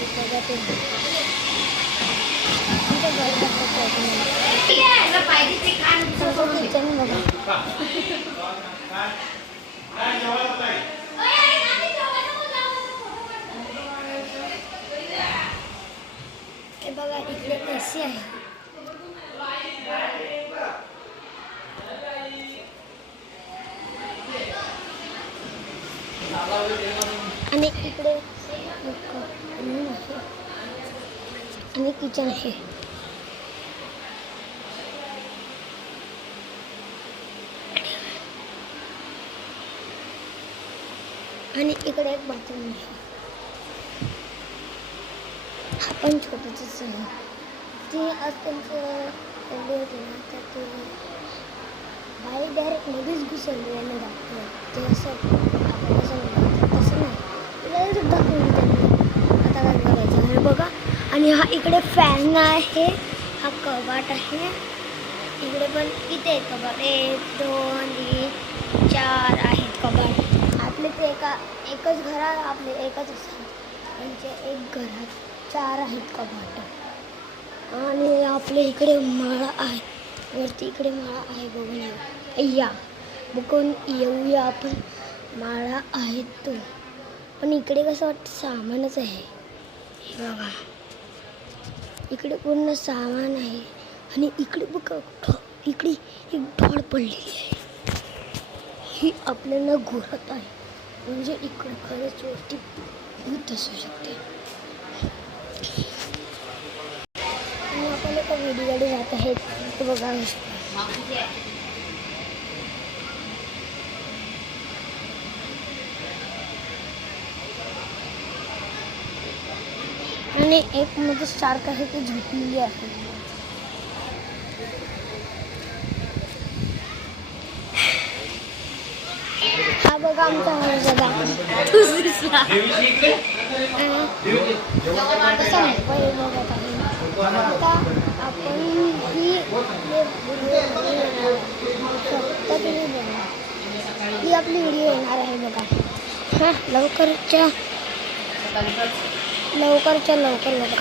बघा ते घर किचन बघा. हे बघा इकडे एसी आहे. आणि इकडे आणि किचन आहे. आणि इकडे एक बाथरूम आहे. हा पण छोटंच आहे. ते आज त्यांचं होते ना तर ते बाई डायरेक्ट मध्येच घुसवली यांना दाखवलं. ते असं आपण तसं नाही डायरेक्ट दाखवून त्यांनी. आता काय बघायचं आहे बघा. आणि हा इकडे फॅन आहे. हा कबाट आहे. इकडे पण किती आहेत कबाट? 1 2 3 4 आहेत कबाट. आपले ते एकच घरात आपले एकच असतात. त्यांचे एक घरात 4 आहेत कबाट. आणि आपल्या इकडे माळा आहे. वरती इकडे माळा आहे. बघून या बघून येऊया आपण. माळा आहे तो. पण इकडे कसं वाटतं सामानच आहे. हे बघा इकडे पूर्ण सामान आहे. आणि इकडे बघा इकडे एक ढोळ पडलेली आहे. ही आपल्याला घोरत आहे. म्हणजे इकडे खरंच वरती भूत असू शकते. आणि आपण एका विडीकडे जात आहेत. ते बघा आणि एक मध्ये शार्क आहे ती झोपलेली आहे. हा बघा आमचा हळद आता आपण ही आपली व्हिडिओ येणार आहे बघा. हां लवकर बघा.